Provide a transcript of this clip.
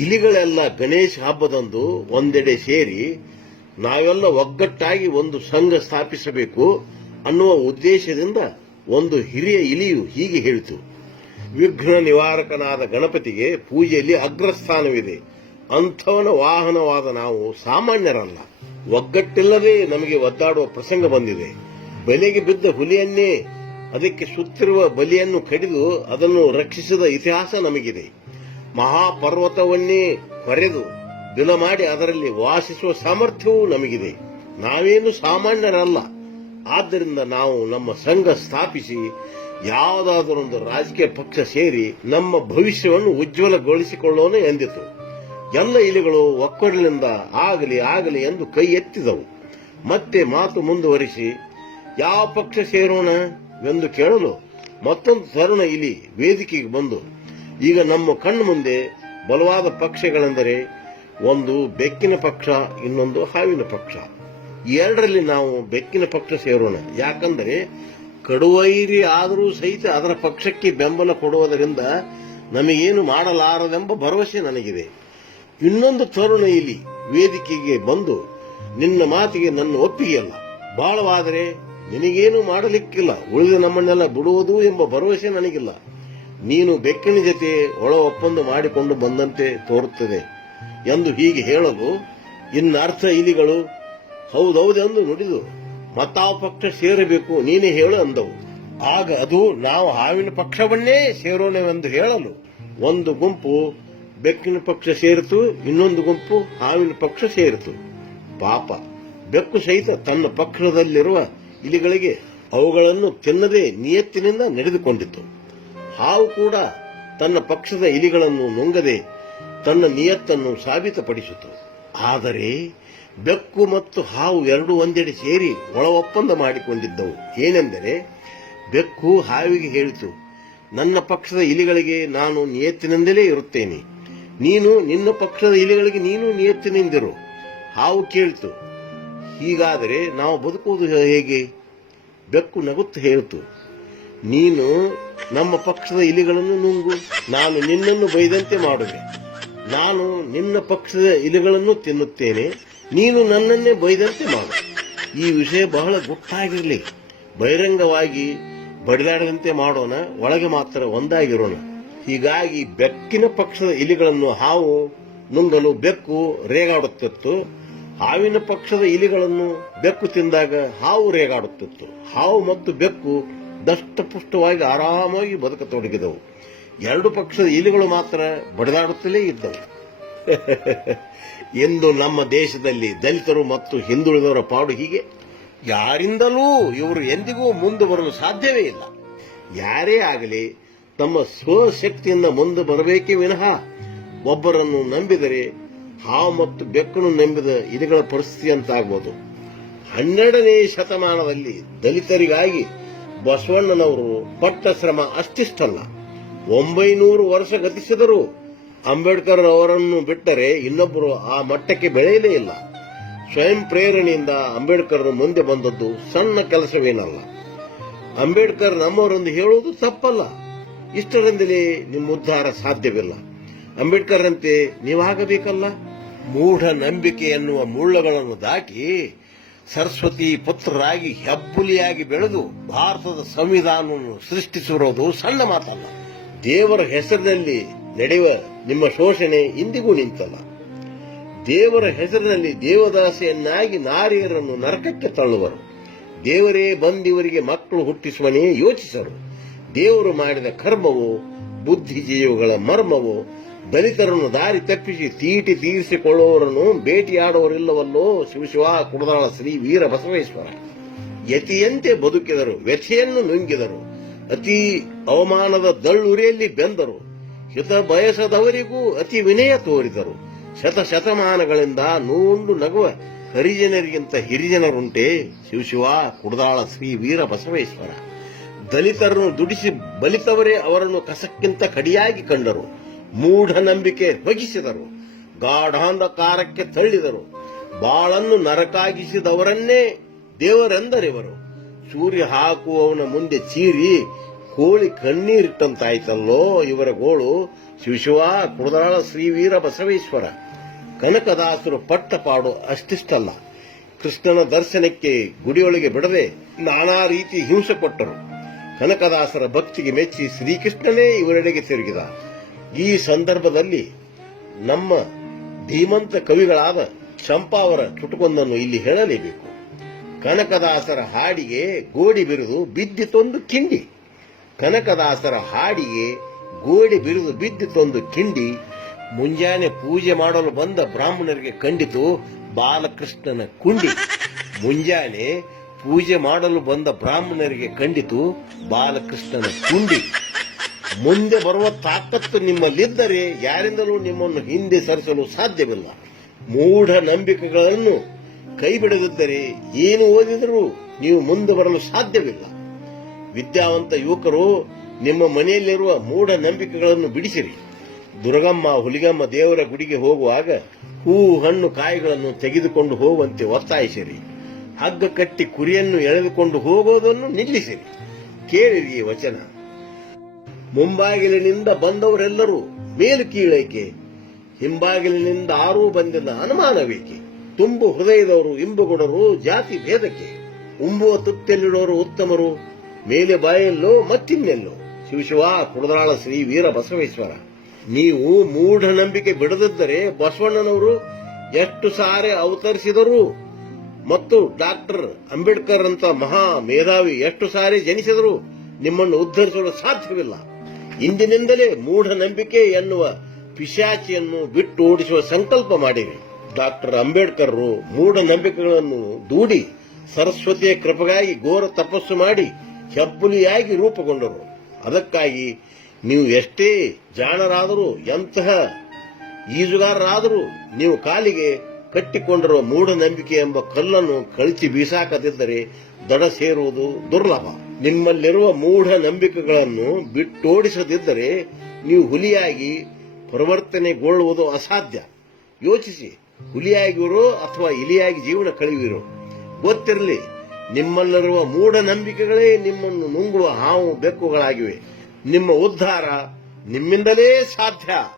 ಇಲಿಗಳೆಲ್ಲ ಗಣೇಶ ಹಬ್ಬದಂದು ಒಂದೆಡೆ ಸೇರಿ ನಾವೆಲ್ಲ ಒಗ್ಗಟ್ಟಾಗಿ ಒಂದು ಸಂಘ ಸ್ಥಾಪಿಸಬೇಕು ಅನ್ನುವ ಉದ್ದೇಶದಿಂದ ಒಂದು ಹಿರಿಯ ಇಲಿಯು ಹೀಗೆ ಹೇಳಿತು. ವಿಘ್ನ ನಿವಾರಕನಾದ ಗಣಪತಿಗೆ ಪೂಜೆಯಲ್ಲಿ ಅಗ್ರಸ್ಥಾನವಿದೆ. ಅಂಥವನ ವಾಹನವಾದ ನಾವು ಸಾಮಾನ್ಯರಲ್ಲ. ಒಗ್ಗಟ್ಟಿಲ್ಲದೆ ನಮಗೆ ಒದ್ದಾಡುವ ಪ್ರಸಂಗ ಬಂದಿದೆ. ಬೆಲೆಗೆ ಬಿದ್ದ ಹುಲಿಯನ್ನೇ ಅದಕ್ಕೆ ಸುತ್ತಿರುವ ಬಲಿಯನ್ನು ಕಡಿದು ಅದನ್ನು ರಕ್ಷಿಸಿದ ಇತಿಹಾಸ ನಮಗಿದೆ. ಮಹಾಪರ್ವತವನ್ನೇ ಹೊರೆದು ದಿನ ಮಾಡಿ ಅದರಲ್ಲಿ ವಾಸಿಸುವ ಸಾಮರ್ಥ್ಯವೂ ನಮಗಿದೆ. ನಾವೇನು ಸಾಮಾನ್ಯರಲ್ಲ. ಆದ್ದರಿಂದ ನಾವು ನಮ್ಮ ಸಂಘ ಸ್ಥಾಪಿಸಿ, ಯಾವುದಾದರೊಂದು ರಾಜಕೀಯ ಪಕ್ಷ ಸೇರಿ ನಮ್ಮ ಭವಿಷ್ಯವನ್ನು ಉಜ್ವಲಗೊಳಿಸಿಕೊಳ್ಳೋಣ ಎಂದಿತು. ಎಲ್ಲ ಇಲಿಗಳು ಒಕ್ಕೊರಲಿನಿಂದ ಆಗಲಿ ಆಗಲಿ ಎಂದು ಕೈ ಎತ್ತಿದವು. ಮತ್ತೆ ಮಾತು ಮುಂದುವರಿಸಿ, ಯಾವ ಪಕ್ಷ ಸೇರೋಣ? ಎಂದು ಕೇಳಲು ಮತ್ತೊಂದು ತರುಣ ಇಲಿ ವೇದಿಕೆಗೆ ಬಂದು ಈಗ ನಮ್ಮ ಕಣ್ಣು ಮುಂದೆ ಬಲವಾದ ಪಕ್ಷಗಳೆಂದರೆ ಒಂದು ಬೆಕ್ಕಿನ ಪಕ್ಷ, ಇನ್ನೊಂದು ಹಾವಿನ ಪಕ್ಷ. ಎರಡರಲ್ಲಿ ನಾವು ಬೆಕ್ಕಿನ ಪಕ್ಷ ಸೇರೋಣ. ಯಾಕಂದರೆ ಕಡುವೈರಿ ಆದರೂ ಸಹಿತ ಅದರ ಪಕ್ಷಕ್ಕೆ ಬೆಂಬಲ ಕೊಡುವುದರಿಂದ ನಮಗೇನು ಮಾಡಲಾರದೆಂಬ ಭರವಸೆ ನನಗಿದೆ. ಇನ್ನೊಂದು ತರುಣ ಇಲ್ಲಿ ವೇದಿಕೆಗೆ ಬಂದು ನಿನ್ನ ಮಾತಿಗೆ ನನ್ನ ಒಪ್ಪಿಗೆಯಲ್ಲ. ಬಾಳವಾದರೆ ನಿನಗೇನು ಮಾಡಲಿಕ್ಕಿಲ್ಲ. ಉಳಿದ ನಮ್ಮನ್ನೆಲ್ಲ ಬಿಡುವುದು ಎಂಬ ಭರವಸೆ ನನಗಿಲ್ಲ. ನೀನು ಬೆಕ್ಕಿನ ಜೊತೆ ಒಳ ಒಪ್ಪಂದ ಮಾಡಿಕೊಂಡು ಬಂದಂತೆ ತೋರುತ್ತದೆ ಎಂದು ಹೀಗೆ ಹೇಳಲು ಇನ್ನರ್ಥ ಇಲಿಗಳು ಹೌದೌದೆಂದು ನುಡಿದು ಮತಾ ಪಕ್ಷ ಸೇರಬೇಕು, ನೀನೇ ಹೇಳು ಅಂದವು. ಆಗ ಅದು, ನಾವು ಹಾವಿನ ಪಕ್ಷವನ್ನೇ ಸೇರೋಣವೆಂದು ಹೇಳಲು, ಒಂದು ಗುಂಪು ಬೆಕ್ಕಿನ ಪಕ್ಷ ಸೇರಿತು, ಇನ್ನೊಂದು ಗುಂಪು ಹಾವಿನ ಪಕ್ಷ ಸೇರಿತು. ಪಾಪ, ಬೆಕ್ಕು ಸಹಿತ ತನ್ನ ಪಕ್ಷದಲ್ಲಿರುವ ಇಲಿಗಳಿಗೆ ಅವುಗಳನ್ನು ತಿನ್ನದೇ ನಿಯತ್ತಿನಿಂದ ನಡೆದುಕೊಂಡಿತು. ಹಾವು ಕೂಡ ತನ್ನ ಪಕ್ಷದ ಇಲಿಗಳನ್ನು ನುಂಗದೆ ತನ್ನ ನಿಯತ್ತನ್ನು ಸಾಬೀತುಪಡಿಸಿತು. ಆದರೆ ಬೆಕ್ಕು ಮತ್ತು ಹಾವು ಎರಡೂ ಒಂದೆಡೆ ಸೇರಿ ಒಳ ಒಪ್ಪಂದ ಮಾಡಿಕೊಂಡಿದ್ದವು. ಏನೆಂದರೆ ಬೆಕ್ಕು ಹಾವಿಗೆ ಹೇಳಿತು, ನನ್ನ ಪಕ್ಷದ ಇಲಿಗಳಿಗೆ ನಾನು ನಿಯತ್ತಿನಿಂದಲೇ ಇರುತ್ತೇನೆ. ನೀನು ನಿನ್ನ ಪಕ್ಷದ ಇಲಿಗಳಿಗೆ ನೀನು ನಿಯತ್ತಿನಿಂದಿರು. ಹಾವು ಕೇಳಿತು, ಹೀಗಾದರೆ ನಾವು ಬದುಕುವುದು ಹೇಗೆ? ಬೆಕ್ಕು ನಗುತ್ತಾ ಹೇಳಿತು, ನೀನು ನಮ್ಮ ಪಕ್ಷದ ಇಲಿಗಳನ್ನು ನುಂಗು. ನಾನು ನಿನ್ನನ್ನು ಬೈದಂತೆ ಮಾಡುವೆ. ನಾನು ನಿನ್ನ ಪಕ್ಷದ ಇಲಿಗಳನ್ನು ತಿನ್ನುತ್ತೇನೆ. ನೀನು ನನ್ನನ್ನೇ ಬೈದಂತೆ ಮಾಡು. ಈ ವಿಷಯ ಬಹಳ ಗುಟ್ಟಾಗಿರಲಿ ಬಹಿರಂಗವಾಗಿ ಬಡಿದಾಡದಂತೆ ಮಾಡೋಣ. ಒಳಗೆ ಮಾತ್ರ ಒಂದಾಗಿರೋಣ. ಹೀಗಾಗಿ ಬೆಕ್ಕಿನ ಪಕ್ಷದ ಇಲಿಗಳನ್ನು ಹಾವು ನುಂಗಲು ಬೆಕ್ಕು ರೇಗಾಡುತ್ತಿತ್ತು. ಹಾವಿನ ಪಕ್ಷದ ಇಲಿಗಳನ್ನು ಬೆಕ್ಕು ತಿಂದಾಗ ಹಾವು ರೇಗಾಡುತ್ತಿತ್ತು. ಹಾವು ಮತ್ತು ಬೆಕ್ಕು ದಷ್ಟಪುಷ್ಟವಾಗಿ ಆರಾಮಾಗಿ ಬದುಕತೊಡಗಿದವು. ಎರಡು ಪಕ್ಷದ ಇಲಿಗಳು ಮಾತ್ರ ಬಡಿದಾಡುತ್ತಲೇ ಇದ್ದವು. ಇಂದು ನಮ್ಮ ದೇಶದಲ್ಲಿ ದಲಿತರು ಮತ್ತು ಹಿಂದುಳಿದವರ ಪಾಡು ಹೀಗೆ. ಯಾರಿಂದಲೂ ಇವರು ಎಂದಿಗೂ ಮುಂದೆ ಬರಲು ಸಾಧ್ಯವೇ ಇಲ್ಲ. ಯಾರೇ ಆಗಲಿ ತಮ್ಮ ಸ್ವಶಕ್ತಿಯಿಂದ ಮುಂದೆ ಬರಬೇಕೇ ವಿನಃ ಒಬ್ಬರನ್ನು ನಂಬಿದರೆ ಹಾವು ಮತ್ತು ಬೆಕ್ಕನ್ನು ನಂಬಿದ ಇಲಿಗಳ ಪರಿಸ್ಥಿತಿ ಅಂತಾಗಬಹುದು ಹನ್ನೆರಡನೇ ಶತಮಾನದಲ್ಲಿ ದಲಿತರಿಗಾಗಿ ಬಸವಣ್ಣನವರು ಪಟ್ಟ ಶ್ರಮ ಅಷ್ಟಿಷ್ಟಲ್ಲ. ಒಂಬೈನೂರು ವರ್ಷ ಗತಿಸಿದರೂ ಅಂಬೇಡ್ಕರ್ ಅವರನ್ನು ಬಿಟ್ಟರೆ ಇನ್ನೊಬ್ಬರು ಆ ಮಟ್ಟಕ್ಕೆ ಬೆಳೆಯಲೇ ಇಲ್ಲ. ಸ್ವಯಂ ಪ್ರೇರಣೆಯಿಂದ ಅಂಬೇಡ್ಕರ್ ಮುಂದೆ ಬಂದದ್ದು ಸಣ್ಣ ಕೆಲಸವೇನಲ್ಲ. ಅಂಬೇಡ್ಕರ್ ನಮ್ಮವರೊಂದು ಹೇಳುವುದು ತಪ್ಪಲ್ಲ. ಇಷ್ಟರಿಂದಲೇ ನಿಮ್ಮ ಉದ್ಧಾರ ಸಾಧ್ಯವಿಲ್ಲ. ಅಂಬೇಡ್ಕರ್ ಅಂತೆ ನೀವಾಗಬೇಕಲ್ಲ? ಮೂಢ ನಂಬಿಕೆ ಎನ್ನುವ ಮುಳ್ಳುಗಳನ್ನು ದಾಟಿ ಸರಸ್ವತಿ ಪುತ್ರರಾಗಿ ಹೆಬ್ಬುಲಿಯಾಗಿ ಬೆಳೆದು ಭಾರತದ ಸಂವಿಧಾನವನ್ನು ಸೃಷ್ಟಿಸಿರೋದು ಸಣ್ಣ ಮಾತಲ್ಲ. ದೇವರ ಹೆಸರಿನಲ್ಲಿ ನಡೆಯುವ ನಿಮ್ಮ ಶೋಷಣೆ ಇಂದಿಗೂ ನಿಂತಲ್ಲ. ದೇವರ ಹೆಸರಿನಲ್ಲಿ ದೇವದಾಸೆಯನ್ನಾಗಿ ನಾರಿಯರನ್ನು ನರಕಕ್ಕೆ ತಳ್ಳುವರು. ದೇವರೇ ಬಂದಿವರಿಗೆ ಮಕ್ಕಳು ಹುಟ್ಟಿಸುವನೇ ಯೋಚಿಸರು. ದೇವರು ಮಾಡಿದ ಕರ್ಮವು, ಬುದ್ಧಿಜೀವಿಗಳ ಮರ್ಮವು ದಲಿತರನ್ನು ದಾರಿ ತಪ್ಪಿಸಿ ತೀಟಿ ತೀರಿಸಿಕೊಳ್ಳುವವರನ್ನು ಭೇಟಿಯಾಡುವರಿಲ್ಲವಲ್ಲೋ ಶಿವಶಿವ ಕುಡದಾಳ ಶ್ರೀ ವೀರ ಬಸವೇಶ್ವರ. ಯತಿಯಂತೆ ಬದುಕಿದರು, ವ್ಯಥೆಯನ್ನು ನುಂಗಿದರು, ಅತಿ ಅವಮಾನದ ದಳ್ಳುರಿಯಲ್ಲಿ ಬೆಂದರು, ಹಿತ ಬಯಸದವರಿಗೂ ಅತಿ ವಿನಯ ತೋರಿದರು. ಶತ ಶತಮಾನಗಳಿಂದ ನೂಂಡು ನಗುವ ಹರಿಜನರಿಗಿಂತ ಹಿರಿಜನರುಂಟೆ ಶಿವಶಿವ ಕುಡದಾಳ ಶ್ರೀ ವೀರ ಬಸವೇಶ್ವರ. ದಲಿತರನ್ನು ದುಡಿಸಿ ಬಲಿತವರೇ ಅವರನ್ನು ಕಸಕ್ಕಿಂತ ಕಡಿಯಾಗಿ ಕಂಡರು. ಮೂಢನಂಬಿಕೆ ಬಗಿಸಿದರು ಗಾಢಾಂಧಕಾರಕ್ಕೆ ತಳ್ಳಿದರು. ಬಾಳನ್ನು ನರಕಾಗಿಸಿದವರನ್ನೇ ದೇವರೆಂದರಿವರು. ಸೂರ್ಯ ಹಾಕುವವನ ಮುಂದೆ ಚೀರಿ, ಕೋಳಿ ಕಣ್ಣೀರಿಟ್ಟಂತಾಯ್ತಲ್ಲೋ ಇವರ ಗೋಳು. ಶಿವಶಿವ ಕುಡದಾಳ ಶ್ರೀವೀರ, ಬಸವೇಶ್ವರ. ಕನಕದಾಸರು ಪಟ್ಟ ಪಾಡು ಅಷ್ಟಿಷ್ಟಲ್ಲ. ಕೃಷ್ಣನ ದರ್ಶನಕ್ಕೆ ಗುಡಿಯೊಳಗೆ ಬಿಡದೆ ನಾನಾ ರೀತಿ ಹಿಂಸೆ ಕೊಟ್ಟರು. ಕನಕದಾಸರ ಭಕ್ತಿಗೆ ಮೆಚ್ಚಿ ಶ್ರೀಕೃಷ್ಣನೇ ಇವರೆಡೆಗೆ ತಿರುಗಿದ ಈ ಸಂದರ್ಭದಲ್ಲಿ ನಮ್ಮ ಧೀಮಂತ ಕವಿಗಳಾದ ಚಂಪಾವರ ಚುಟುಕೊಂದನ್ನು ಇಲ್ಲಿ ಹೇಳಲೇಬೇಕು. ಕನಕದಾಸರ ಹಾಡಿಗೆ ಗೋಡಿ ಬಿರಿದು ಬಿದ್ದಿತೊಂದು ಕಿಂಡಿ. ಕನಕದಾಸರ ಹಾಡಿಗೆ ಗೋಡಿ ಬಿರಿದು ಬಿದ್ದಿತೊಂದು ಕಿಂಡಿ ಮುಂಜಾನೆ ಪೂಜೆ ಮಾಡಲು ಬಂದ ಬ್ರಾಹ್ಮಣರಿಗೆ ಕಂಡಿತು ಬಾಲಕೃಷ್ಣನ ಕುಂಡಿ. ಮುಂಜಾನೆ ಪೂಜೆ ಮಾಡಲು ಬಂದ ಬ್ರಾಹ್ಮಣರಿಗೆ ಕಂಡಿತು ಬಾಲಕೃಷ್ಣನ ಕುಂಡಿ. ಮುಂದೆ ಬರುವ ತಾಕತ್ತು ನಿಮ್ಮಲ್ಲಿದ್ದರೆ ಯಾರಿಂದಲೂ ನಿಮ್ಮನ್ನು ಹಿಂದೆ ಸರಿಸಲು ಸಾಧ್ಯವಿಲ್ಲ. ಮೂಢ ನಂಬಿಕೆಗಳನ್ನು ಕೈ ಬಿಡದಿದ್ದರೆ ಏನು ಓದಿದರೂ ನೀವು ಮುಂದೆ ಬರಲು ಸಾಧ್ಯವಿಲ್ಲ. ವಿದ್ಯಾವಂತ ಯುವಕರು, ನಿಮ್ಮ ಮನೆಯಲ್ಲಿರುವ ಮೂಢ ನಂಬಿಕೆಗಳನ್ನು ಬಿಡಿಸಿರಿ. ದುರ್ಗಮ್ಮ, ಹುಲಿಗಮ್ಮ ದೇವರ ಗುಡಿಗೆ ಹೋಗುವಾಗ ಹೂ ಹಣ್ಣು ಕಾಯಿಗಳನ್ನು ತೆಗೆದುಕೊಂಡು ಹೋಗುವಂತೆ ಒತ್ತಾಯಿಸಿರಿ. ಹಗ್ಗ ಕಟ್ಟಿ ಕುರಿಯನ್ನು ಎಳೆದುಕೊಂಡು ಹೋಗುವುದನ್ನು ನಿಲ್ಲಿಸಿರಿ. ಕೇಳಿರಿ ಈ ವಚನ. ಮುಂಬಾಗಿಲಿನಿಂದ ಬಂದವರೆಲ್ಲರೂ ಮೇಲು ಕೀಳೈಕೆ ಹಿಂಬಾಗಿಲಿನಿಂದ ಆರೂ ಬಂದಿಲ್ಲ ಅನುಮಾನವೇಕೆ? ತುಂಬು ಹೃದಯದವರು ಇಂಬುಗುಡರು ಜಾತಿ ಭೇದಕ್ಕೆ? ಉಂಬುವ ತುತ್ತಲ್ಲಿಡೋರು ಉತ್ತಮರು, ಮೇಲೆ ಬಾಯಲ್ಲೋ ಮತ್ತಿನ್ನೆಲ್ಲೋ? ಶಿವಶಿವ ಕುಡದಾಳ ಶ್ರೀ ವೀರ ಬಸವೇಶ್ವರ. ನೀವು ಮೂಢನಂಬಿಕೆ ಬಿಡದಿದ್ದರೆ ಬಸವಣ್ಣನವರು ಎಷ್ಟು ಸಾರಿ ಅವತರಿಸಿದರು ಮತ್ತು ಡಾಕ್ಟರ್ ಅಂಬೇಡ್ಕರ್ ಅಂತ ಮಹಾ ಮೇಧಾವಿ ಎಷ್ಟು ಸಾರಿ ಜನಿಸಿದರು ನಿಮ್ಮನ್ನು ಉದ್ಧರಿಸಲು ಸಾಧ್ಯವಿಲ್ಲ. ಇಂದಿನಿಂದಲೇ ಮೂಢನಂಬಿಕೆ ಎನ್ನುವ ಪಿಶಾಚಿಯನ್ನು ಬಿಟ್ಟು ಓಡಿಸುವ ಸಂಕಲ್ಪ ಮಾಡಿವೆ. ಡಾಕ್ಟರ್ ಅಂಬೇಡ್ಕರ್ ಮೂಢನಂಬಿಕೆಗಳನ್ನು ದೂಡಿ ಸರಸ್ವತಿಯ ಕೃಪೆಗಾಗಿ ಘೋರ ತಪಸ್ಸು ಮಾಡಿ ಹೆಬ್ಬುಲಿಯಾಗಿ ರೂಪುಗೊಂಡರು. ಅದಕ್ಕಾಗಿ ನೀವು ಎಷ್ಟೇ ಜಾಣರಾದರೂ, ಎಂತಹ ಈಜುಗಾರರಾದರೂ ನೀವು ಕಾಲಿಗೆ ಕಟ್ಟಿಕೊಂಡಿರುವ ಮೂಢನಂಬಿಕೆ ಎಂಬ ಕಲ್ಲನ್ನು ಕಳಚಿ ಬೀಸಾಕದಿದ್ದರೆ ದಡ ಸೇರುವುದು ದುರ್ಲಭ. ನಿಮ್ಮಲ್ಲಿರುವ ಮೂಢ ನಂಬಿಕೆಗಳನ್ನು ಬಿಟ್ಟೋಡಿಸದಿದ್ದರೆ ನೀವು ಹುಲಿಯಾಗಿ ಪರಿವರ್ತನೆಗೊಳ್ಳುವುದು ಅಸಾಧ್ಯ. ಯೋಚಿಸಿ, ಹುಲಿಯಾಗಿರು ಅಥವಾ ಇಲಿಯಾಗಿ ಜೀವನ ಕಳೆಯುವಿರೋ. ಗೊತ್ತಿರಲಿ, ನಿಮ್ಮಲ್ಲಿರುವ ಮೂಢನಂಬಿಕೆಗಳೇ ನಿಮ್ಮನ್ನು ನುಂಗುವ ಹಾವು ಬೆಕ್ಕುಗಳಾಗಿವೆ. ನಿಮ್ಮ ಉದ್ಧಾರ ನಿಮ್ಮಿಂದಲೇ ಸಾಧ್ಯ.